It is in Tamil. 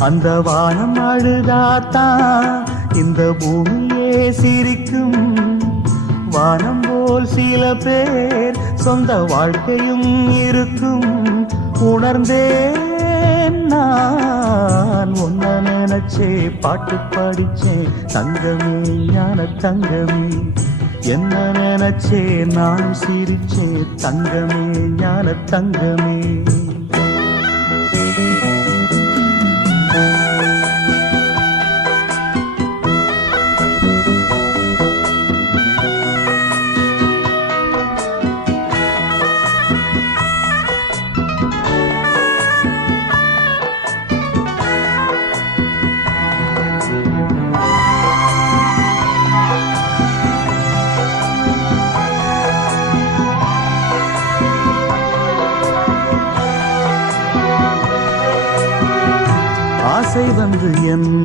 அந்த வானம் அழுதாத்தான் இந்த பூமியே சிரிக்கும். வானம் போல் சில பேர் சொந்த வாழ்க்கையும் இருக்கும். உணர்ந்தேன் நான் உன்ன நினைச்சே பாட்டு படிச்சேன் தங்கமே ஞான தங்கமே. என்ன நினைச்சே நானும் சிரிச்சே தங்கமே ஞான தங்கமே. ஆசை வந்து என்